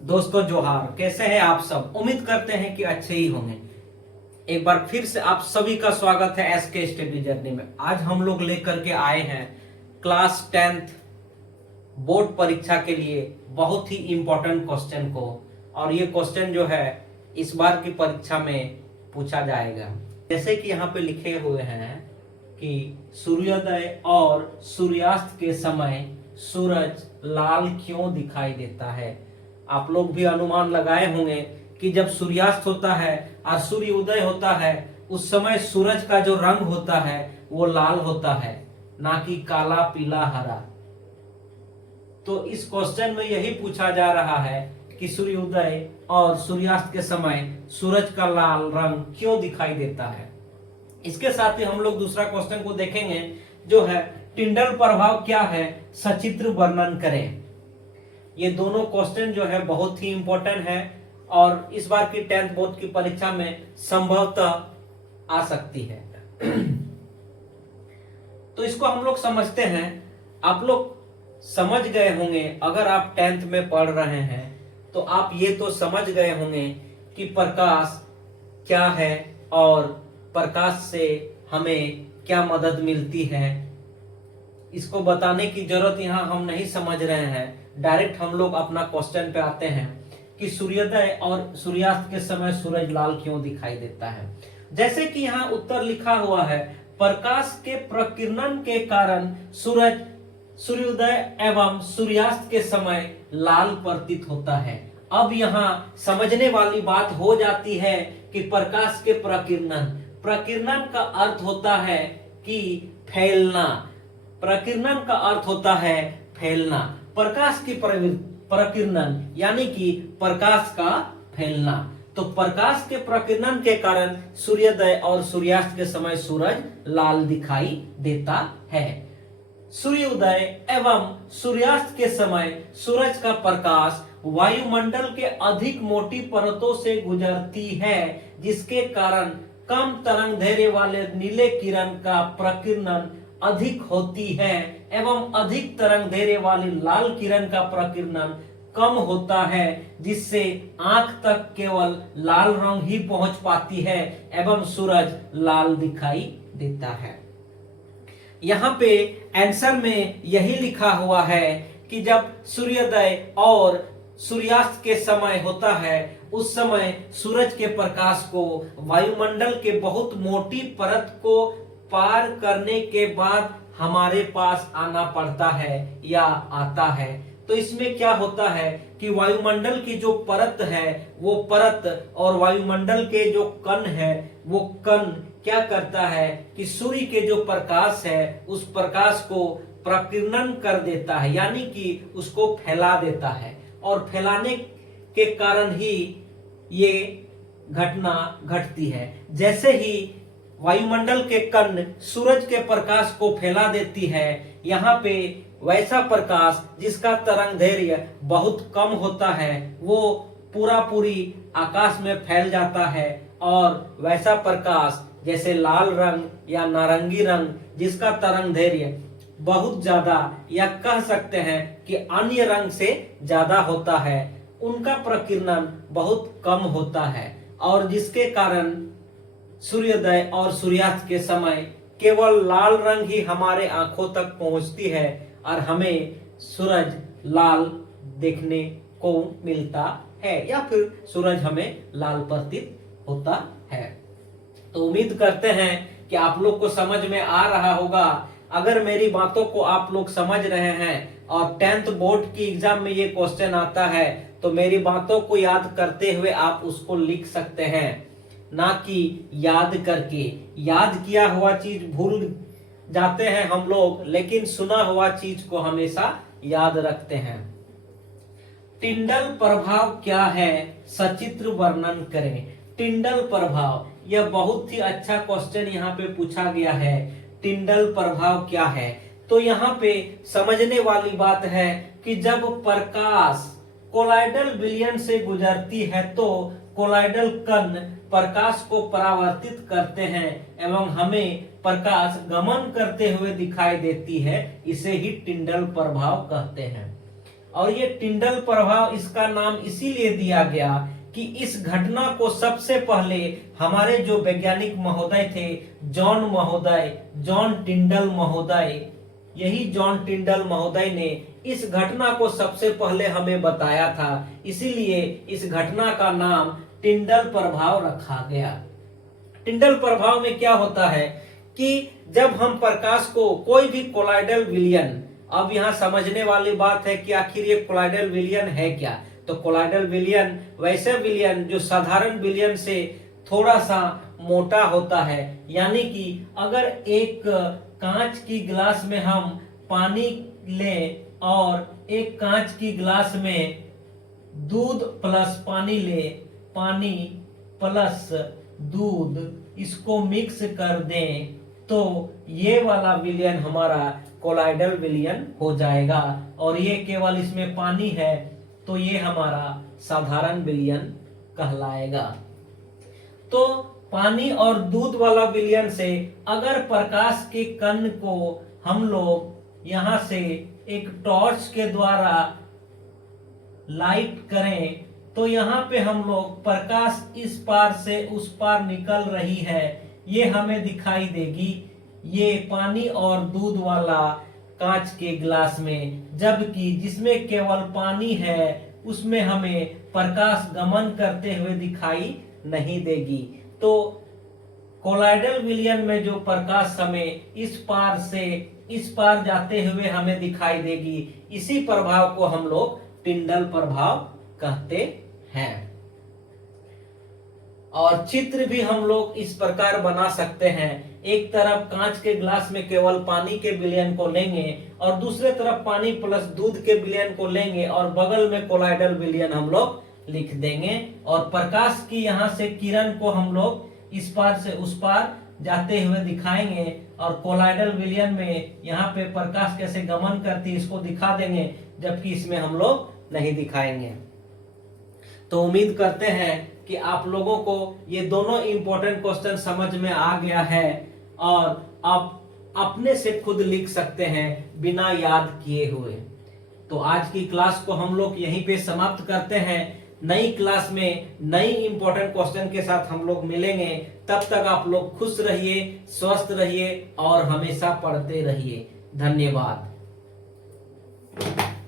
दोस्तों जोहार, कैसे हैं आप सब। उम्मीद करते हैं कि अच्छे ही होंगे। एक बार फिर से आप सभी का स्वागत है एसके स्टडी जर्नी में। आज हम लोग लेकर के आए हैं क्लास 10th बोर्ड परीक्षा के लिए बहुत ही इंपॉर्टेंट क्वेश्चन को। और ये क्वेश्चन जो है इस बार की परीक्षा में पूछा जाएगा। जैसे कि यहाँ पे लिखे हुए हैं कि सूर्योदय और सूर्यास्त के समय सूरज लाल क्यों दिखाई देता है। आप लोग भी अनुमान लगाए होंगे कि जब सूर्यास्त होता है और सूर्य उदय होता है उस समय सूरज का जो रंग होता है वो लाल होता है, ना कि काला पीला हरा। तो इस क्वेश्चन में यही पूछा जा रहा है कि सूर्योदय और सूर्यास्त के समय सूरज का लाल रंग क्यों दिखाई देता है। इसके साथ ही हम लोग दूसरा क्वेश्चन को देखेंगे जो है टिंडल प्रभाव क्या है, सचित्र वर्णन करें। ये दोनों क्वेश्चन जो है बहुत ही इंपॉर्टेंट है और इस बार की 10th बोर्ड की परीक्षा में संभवतः आ सकती है। तो इसको हम लोग समझते हैं। आप लोग समझ गए होंगे, अगर आप 10th में पढ़ रहे हैं तो आप ये तो समझ गए होंगे कि प्रकाश क्या है और प्रकाश से हमें क्या मदद मिलती है। इसको बताने की जरूरत यहाँ हम नहीं समझ रहे हैं। डायरेक्ट हम लोग अपना क्वेश्चन पे आते हैं कि सूर्योदय और सूर्यास्त के समय सूरज लाल क्यों दिखाई देता है। जैसे कि यहाँ उत्तर लिखा हुआ है, प्रकाश के प्रकीर्णन के कारण सूरज सूर्योदय एवं सूर्यास्त के समय लाल प्रतीत होता है। अब यहाँ समझने वाली बात हो जाती है कि प्रकाश के प्रकीर्णन, प्रकीर्णन का अर्थ होता है कि फैलना। प्रकीर्णन का अर्थ होता है फैलना। प्रकाश की प्रकीर्णन यानी कि प्रकाश का फैलना। तो प्रकाश के प्रकीर्णन के कारण सूर्योदय और सूर्यास्त के समय सूरज लाल दिखाई देता है। सूर्योदय एवं सूर्यास्त के समय सूरज का प्रकाश वायुमंडल के अधिक मोटी परतों से गुजरती है, जिसके कारण कम तरंग दैर्घ्य वाले नीले किरण का प्रकीर्णन अधिक होती है एवं अधिक तरंग दैर्घ्य वाली लाल किरण का प्रकीर्णन कम होता है, जिससे आंख तक केवल लाल रंग ही पहुंच पाती है एवं सूरज लाल दिखाई देता है। यहाँ पे आंसर में यही लिखा हुआ है कि जब सूर्योदय और सूर्यास्त के समय होता है उस समय सूरज के प्रकाश को वायुमंडल के बहुत मोटी परत को पार करने के बाद हमारे पास आना पड़ता है या आता है। तो इसमें क्या होता है कि वायुमंडल की जो परत है वो परत और वायुमंडल के जो कण है वो कण क्या करता है कि सूर्य के जो प्रकाश है उस प्रकाश को प्रकीर्णन कर देता है, यानी कि उसको फैला देता है। और फैलाने के कारण ही ये घटना घटती है। जैसे ही वायुमंडल के कण सूरज के प्रकाश को फैला देती है, यहाँ पे वैसा प्रकाश जिसका तरंग दैर्घ्य बहुत कम होता है वो पूरी आकाश में फैल जाता है। और वैसा प्रकाश जैसे लाल रंग या नारंगी रंग जिसका तरंग दैर्घ्य बहुत ज्यादा या कह सकते हैं कि अन्य रंग से ज्यादा होता है, उनका प्रकीर्णन बहुत कम होता है और जिसके कारण सूर्योदय और सूर्यास्त के समय केवल लाल रंग ही हमारे आंखों तक पहुंचती है और हमें सूरज लाल देखने को मिलता है या फिर सूरज हमें लाल प्रतीत होता है। तो उम्मीद करते हैं कि आप लोग को समझ में आ रहा होगा। अगर मेरी बातों को आप लोग समझ रहे हैं और 10th बोर्ड की एग्जाम में ये क्वेश्चन आता है तो मेरी बातों को याद करते हुए आप उसको लिख सकते हैं, ना कि याद करके। याद किया हुआ चीज भूल जाते हैं हम लोग, लेकिन सुना हुआ चीज को हमेशा याद रखते हैं। टिंडल प्रभाव क्या है, सचित्र वर्णन करें। टिंडल प्रभाव, यह बहुत ही अच्छा क्वेश्चन यहाँ पे पूछा गया है। टिंडल प्रभाव क्या है, तो यहाँ पे समझने वाली बात है कि जब प्रकाश कोलाइडल विलयन से गुजरती है तो कोलाइडल कण प्रकाश को परावर्तित करते हैं एवं हमें प्रकाश गमन करते हुए दिखाई देती है। इसे ही टिंडल प्रभाव कहते हैं। और ये टिंडल प्रभाव इसका नाम इसीलिए दिया गया कि इस घटना को सबसे पहले हमारे जो वैज्ञानिक महोदय थे, जॉन टिंडल महोदय, यही जॉन टिंडल महोदय ने इस घटना को सबसे पहले हमें बताया था। इसीलिए इस घटना का नाम टिंडल प्रभाव रखा गया। टिंडल प्रभाव में क्या होता है कि जब हम प्रकाश को कोई भी कोलाइडल विलयन, अब यहाँ समझने वाली बात है कि आखिर ये कोलाइडल विलयन है क्या। तो कोलाइडल विलयन वैसे विलयन जो साधारण विलयन से थोड़ा सा मोटा होता है, यानी कि अगर एक कांच की गिलास में हम पानी लें और एक कांच की गिलास में दूध प्लस पानी ले, पानी प्लस दूध, इसको मिक्स कर दें, तो ये वाला विलयन हमारा कोलाइडल विलयन हो जाएगा। और ये केवल इसमें पानी है तो ये हमारा साधारण विलयन कहलाएगा। तो पानी और दूध वाला विलयन से अगर प्रकाश के कण को हम लोग यहां से एक टॉर्च के द्वारा लाइट करें तो यहाँ पे हम लोग प्रकाश इस पार से उस पार निकल रही है, ये हमें दिखाई देगी, ये पानी और दूध वाला कांच के गिलास में, जबकि जिसमें केवल पानी है उसमें हमें प्रकाश गमन करते हुए दिखाई नहीं देगी। तो कोलाइडल विलयन में जो प्रकाश हमें इस पार से इस पार जाते हुए हमें दिखाई देगी, इसी प्रभाव को हम लोग टिंडल प्रभाव कहते हैं। और चित्र भी हम लोग इस प्रकार बना सकते हैं, एक तरफ कांच के गिलास में केवल पानी के विलयन को लेंगे और दूसरे तरफ पानी प्लस दूध के विलयन को लेंगे और बगल में कोलाइडल विलयन हम लोग लिख देंगे। और प्रकाश की यहाँ से किरण को हम लोग इस पार से उस पार जाते हुए दिखाएंगे और कोलाइडल विलयन में यहाँ पे प्रकाश कैसे गमन करती है इसको दिखा देंगे, जबकि इसमें हम लोग नहीं दिखाएंगे। तो उम्मीद करते हैं कि आप लोगों को ये दोनों इंपॉर्टेंट क्वेश्चन समझ में आ गया है और आप अपने से खुद लिख सकते हैं बिना याद किए हुए। तो आज की क्लास को हम लोग यहीं पे समाप्त करते हैं। नई क्लास में नई इंपॉर्टेंट क्वेश्चन के साथ हम लोग मिलेंगे। तब तक आप लोग खुश रहिए, स्वस्थ रहिए और हमेशा पढ़ते रहिए। धन्यवाद।